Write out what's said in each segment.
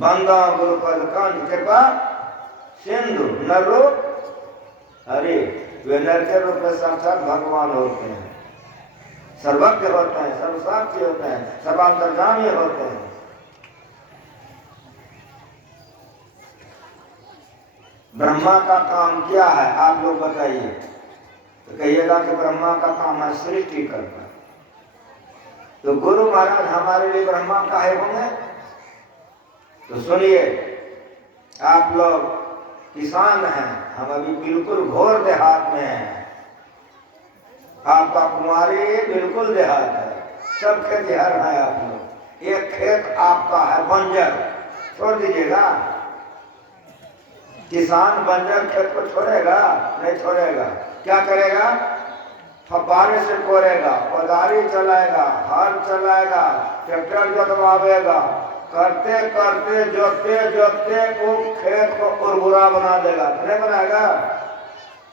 बंदा गुरुपद कंठ कृपा सिंधु नर रूप अरे वे नर के रूप में साक्षात भगवान होते हैं, सर्वज्ञ होते हैं, सर्वसाक्षी होते हैं, सर्वांतर्यामी होते हैं। ब्रह्मा का काम क्या है आप लोग बताइए? तो कहिएगा कि ब्रह्मा का काम है सृष्टि करना। तो गुरु महाराज हमारे लिए ब्रह्मा काहे होंगे? तो सुनिए, आप लोग किसान हैं, हम अभी बिल्कुल घोर देहात में हैं। आपका कुमारी बिल्कुल देहात है, सब खेतिहर हैं आप लोग। एक खेत आपका है बंजर, छोड़ दीजिएगा। किसान बंजर खेत को छोड़ेगा? नहीं छोड़ेगा। क्या करेगा? फब्बारे से कोरेगा, कोदारी चलाएगा, हल चलाएगा, ट्रैक्टर जोतवावेगा, करते करते जोतते जोतते वो खेत को उर्वरा बना देगा। नहीं बनाएगा?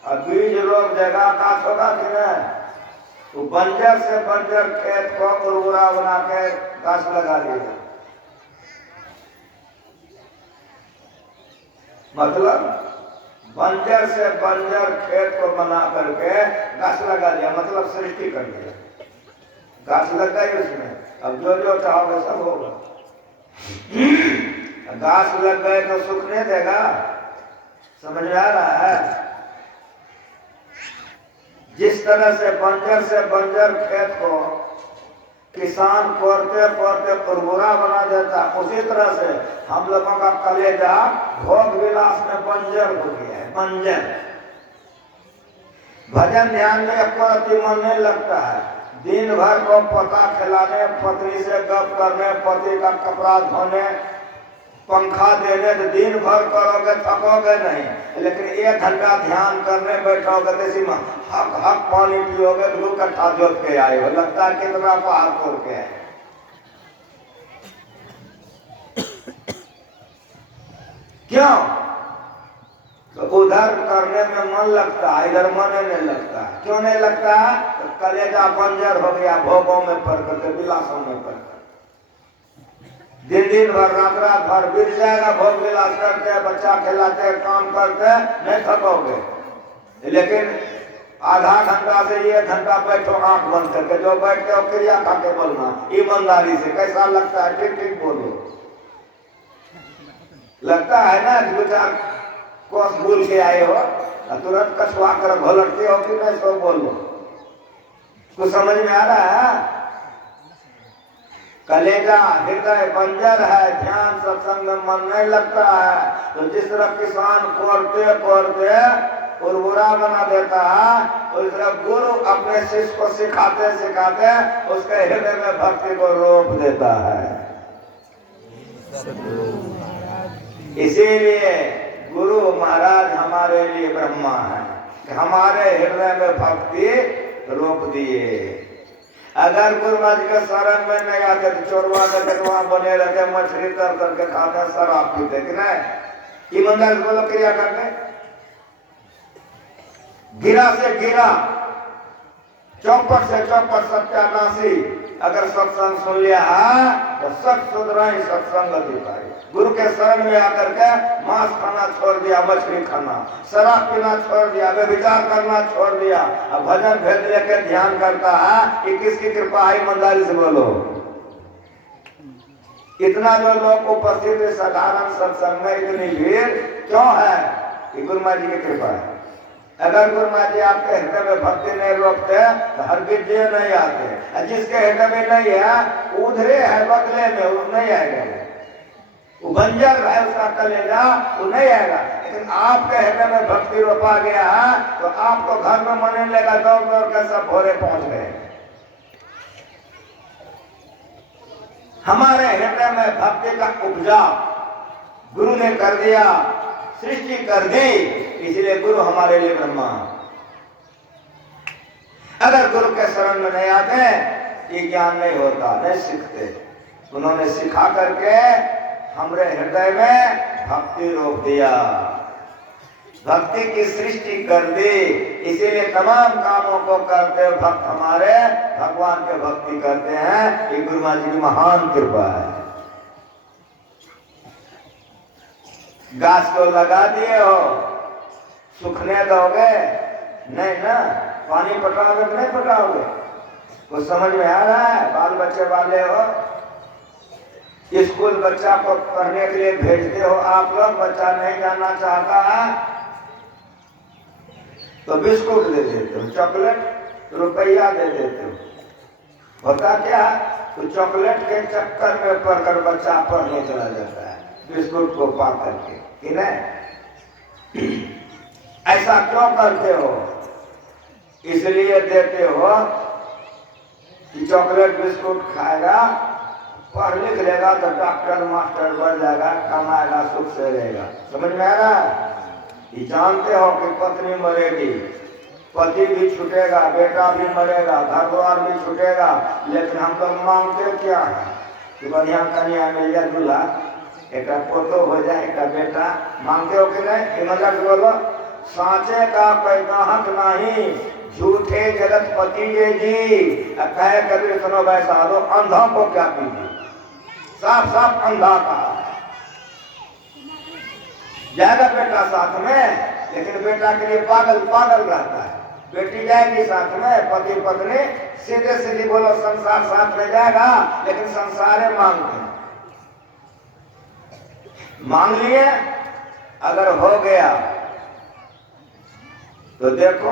और बीज रोप देगा, घास होगा कि नहीं? तो बंजर से बंजर खेत को उर्वरा बना के घास लगा देगा। मतलब बंजर से बंजर खेत को बना करके घास लगा दिया, मतलब सृष्टि कर दिया। घास लग गई उसमें, अब जो जो चाहोगे सब होगा। घास लग गए तो सुख नहीं देगा। समझ में आ रहा है? जिस तरह से बंजर खेत को किसान कोरते कोरते उर्वरा बना देता, उसी तरह से हम लोगों का कलेजा भोग विलास में बंजर हो गया है। बंजर भजन ध्यान में एक मन नहीं लगता है। दिन भर को पता खिलाने, पत्नी से गप करने, पति का कपड़ा धोने, पंखा देने, तो दिन भर करोगे थकोगे नहीं। लेकिन 1 घंटा ध्यान करने बैठोगे तो इसी में हक हक पानी पियोगे, 2 कट्ठा जोत के आए हो, लगता है कितना पहाड़ तोड़ के आए। क्यों? तो उधर करने में मन लगता है, इधर मन नहीं लगता है। क्यों नहीं लगता है? तो कलेजा बंजर हो गया भोगों में पड़ करके, विलासों में पड़ कर। दिन भर रात भर बीत जाएगा भोग विलास करते, बच्चा खिलाते, काम करते, नहीं थकोगे। लेकिन आधा घंटा से 1 घंटा बैठो आंख बंद करके, जो बैठते हो क्रिया खा के बोलना ईमानदारी से। कैसा लगता है? ठीक ठीक बोलो। लगता है ना 2-4 कोस भूल के आए हो, तुरंत कछुआ कर घोलटते हो कि नहीं? सो बोलो। कुछ समझ में आ रहा है? कलेजा हृदय बंजर है, ध्यान सत्संग में मन नहीं लगता है। तो जिस तरह किसान कोरते कोरते उर्वरा बना देता है, उस तरह गुरु अपने शिष्य को सिखाते सिखाते उसके हृदय में भक्ति को रोप देता है। इसीलिए गुरु महाराज हमारे लिए ब्रह्मा है, हमारे हृदय में भक्ति रोप दिए। अगर गुरु महाराज के शरण में नहीं आते तो चोरवा डकैतवा बने रहते, मछली तर तर के खाते, शराब पीते कि नहीं? ईमानदार बोलो क्रिया करते। गिरा से गिरा, चौपट से चौपट सत्यानाशी। अगर सत्संग सुन लिया है तो सत सुधराई सत्संग अधिकारी। गुरु के शरण में आकर के मांस खाना छोड़ दिया, मछली खाना, शराब पीना छोड़ दिया, व्यभिचार करना छोड़ दिया, अब भजन भेद लेके ध्यान करता है कि किसकी कृपा है? ईमानदारी से बोलो। इतना जो लोग उपस्थित है साधारण सत्संग में, इतनी भीड़ क्यों है? कि गुरु महाराज जी की कृपा है। अगर गुरु महाराज जी आपके हृदय में भक्ति नहीं रोकते तो हरगिज नहीं आते। जिसके हृदय में नहीं है, उधरे है बगले में, वो नहीं आएगा। वो बंजर है उसका कलेजा, वो नहीं आएगा। लेकिन आपके हृदय में भक्ति रोपा गया है तो आपको घर में मने लेगा, दौड़ दौड़ कर सब भोरे पहुंच गए। हमारे हृदय में भक्ति का उपजा गुरु ने कर दिया, सृष्टि कर दी, इसलिए गुरु हमारे लिए ब्रह्मा। अगर गुरु के शरण में नहीं आते ये ज्ञान नहीं होता, नहीं सीखते। उन्होंने सिखा करके हमारे हृदय में भक्ति रोक दिया, भक्ति की सृष्टि कर दी। इसीलिए तमाम कामों को करते भक्त हमारे भगवान के भक्ति करते हैं। ये गुरु महाराज जी की महान कृपा है। गाछ को लगा दिए हो, सूखने दोगे? नहीं ना। पानी पटाओगे कि नहीं पटाओगे? कुछ समझ में आ रहा है? बाल बच्चे वाले हो, स्कूल बच्चा को पढ़ने के लिए भेजते हो आप लोग, बच्चा नहीं जाना चाहता है तो बिस्कुट दे देते हो, चॉकलेट रुपया दे देते हो। होता क्या? तो चॉकलेट के चक्कर में पढ़कर बच्चा पढ़ने चला जाता है, बिस्कुट को पा करके, कि नहीं? ऐसा क्यों करते हो? इसलिए देते हो कि चॉकलेट बिस्कुट खाएगा, पढ़ लिख लेगा तो डॉक्टर मास्टर बन जाएगा, कमाएगा, सुख से रहेगा। समझ में आ रहा है? ये जानते हो कि पत्नी मरेगी, पति भी छूटेगा, बेटा भी मरेगा, घर द्वार भी छूटेगा, लेकिन हम तो मांगते क्या है कि बढ़िया कन्या मिल जाए, दूल्हा, एक पोतो हो जाए, एक बेटा। मांगते हो कि नहीं? मतलब बोलो, सांचे का कोई गाहक नहीं, झूठे जगत पति जी। कहे कबीर सुनो वैसा दो, अंधों को क्या पीजिए, साफ साफ अंधा का जाएगा बेटा साथ में, लेकिन बेटा के लिए पागल पागल रहता है। बेटी जाएगी साथ में, पति पत्नी सीधे सीधे बोलो संसार साथ में जाएगा, लेकिन संसारे मांगते हैं। मांग लिए, अगर हो गया तो देखो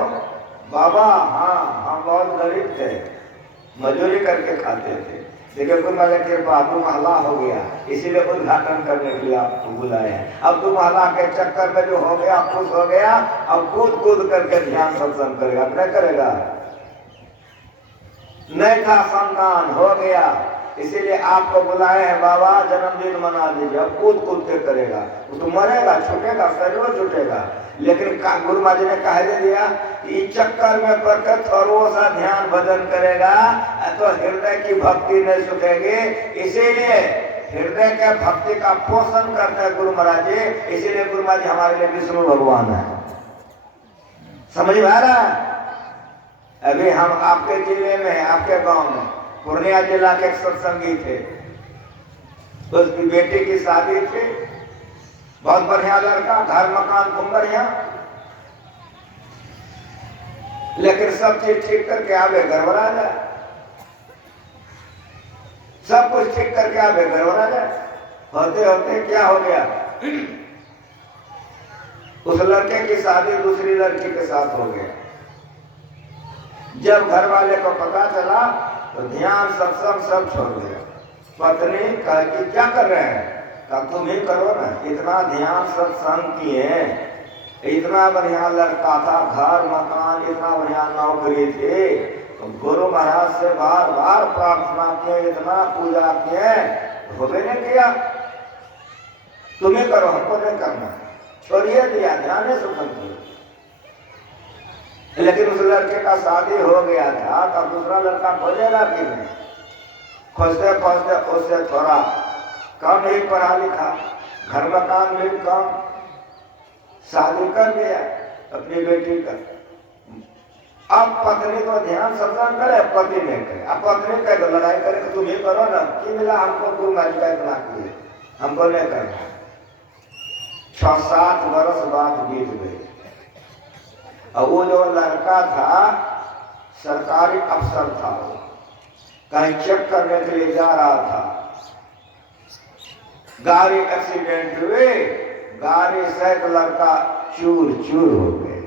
बाबा, हाँ हम बहुत गरीब थे, मजदूरी करके खाते थे, लेकिन कुल मिला के दो महला हो गया, इसीलिए उद्घाटन करने के लिए आपको बुलाए हैं। अब दो महला के चक्कर में जो हो गया, खुश हो गया, अब कूद कूद करके ध्यान सत्संग करेगा, नहीं करेगा? नहीं था संतान, हो गया, इसीलिए आपको बुलाए हैं बाबा, जन्मदिन मना लीजिए। अब कूद कूद के करेगा, वो तो मरेगा, छूटेगा, शरीर छूटेगा, लेकिन गुरु महाराज ने कह दिया इस चक्कर में पड़कर थोड़ा सा ध्यान भजन करेगा तो हृदय की भक्ति नहीं छूटेगी। इसीलिए हृदय के भक्ति का पोषण करते हैं गुरु महाराज जी, इसीलिए गुरु महाराज जी हमारे लिए विष्णु भगवान है। समझ में आ रहा है? अभी हम आपके जिले में, आपके गांव में, पूर्णिया जिला के एक सत्संगी थे, उसकी बेटी की शादी थी, बहुत बढ़िया लड़का, घर मकान खूब बढ़िया, लेकिन सब चीज ठीक करके आवे गड़बड़ा जाए, सब कुछ ठीक करके आवे गड़बड़ा जाए। होते होते क्या हो गया, उस लड़के की शादी दूसरी लड़की के साथ हो गया। जब घर वाले को पता चला तो ध्यान सत्संग सब छोड़ दिया। पत्नी कह कि क्या कर रहे हैं? कहा तुम ही करो ना, इतना ध्यान सत्संग किए, इतना बढ़िया लड़का था, घर मकान, इतना बढ़िया नौकरी थी, तो गुरु महाराज से बार बार प्रार्थना किए, इतना पूजा किए, होबे नहीं किया। तुम ही करो, हमको नहीं करना, छोड़िए दिया, ध्यान सत्संग किया। लेकिन उस लड़के का शादी हो गया था, तब दूसरा लड़का खोजेगा कि नहीं? खोजते खोजते उससे थोड़ा कम ही पढ़ा लिखा, घर मकान भी कम, शादी कर दिया अपनी बेटी का। अब पत्नी तो ध्यान सत्संग करे, पति नहीं करे। अब पत्नी कहे तो लड़ाई करे कि तुम ही करो ना, कि मिला हमको, गुरु महाराज का इतना किए, हमको नहीं करना। 6-7 वर्ष बाद बीत गए। और वो जो लड़का था सरकारी अफसर था, कहीं चेक करने के लिए जा रहा था, गाड़ी एक्सीडेंट हुए, गाड़ी से लड़का चूर चूर हो गए।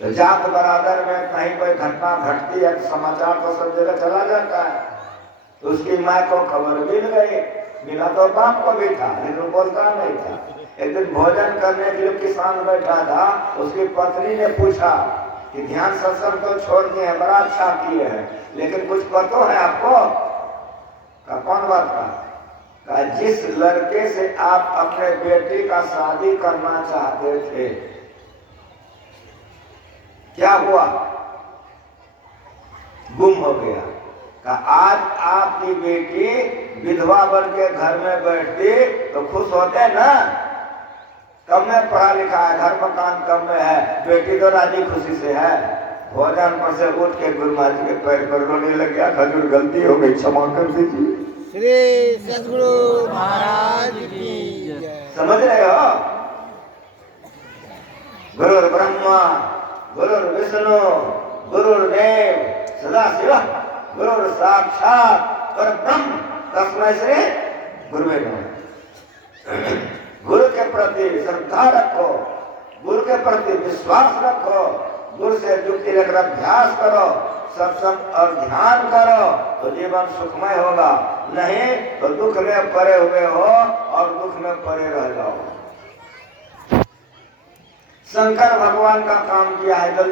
तो जात बरादर में कहीं कोई घटना घटती है, समाचार तो सब जगह चला जाता है। तो उसकी माँ को खबर मिल गई, मिला तो बाप को भी था, लेकिन बोलता नहीं था। एक दिन भोजन करने के लिए किसान बैठा था, उसकी पत्नी ने पूछा कि ध्यान सत्संग तो छोड़ दिए हैं, बड़ा अच्छा किए हैं, लेकिन कुछ पता है आपको? का कौन बात का? का जिस लड़के से आप अपने बेटी का शादी करना चाहते थे, क्या हुआ? गुम हो गया। का आज आपकी बेटी विधवा बन के घर में बैठती तो खुश होते ना? कम में पढ़ा लिखा है, घर मकान कम में है, बेटी तो राजी खुशी से है। भोजन पर से उठ के गुरु महाराज के पैर पर रोने लग गया, हजूर गलती हो गई, क्षमा कर दीजिए। श्री सद्गुरु महाराज की जय। समझ रहे हो? गुरुर् ब्रह्मा गुरुर्विष्णु गुरुर्देव सदाशिव गुरुर् साक्षात परब्रह्म तस्मै श्री गुरुवे नमः। गुरु के प्रति श्रद्धा रखो, गुरु के प्रति विश्वास रखो, गुरु से युक्ति लेकर अभ्यास करो, सत्संग और ध्यान करो तो जीवन सुखमय होगा, नहीं तो दुख में पड़े हुए हो और दुख में पड़े रह जाओ। शंकर भगवान का काम किया है जल्दी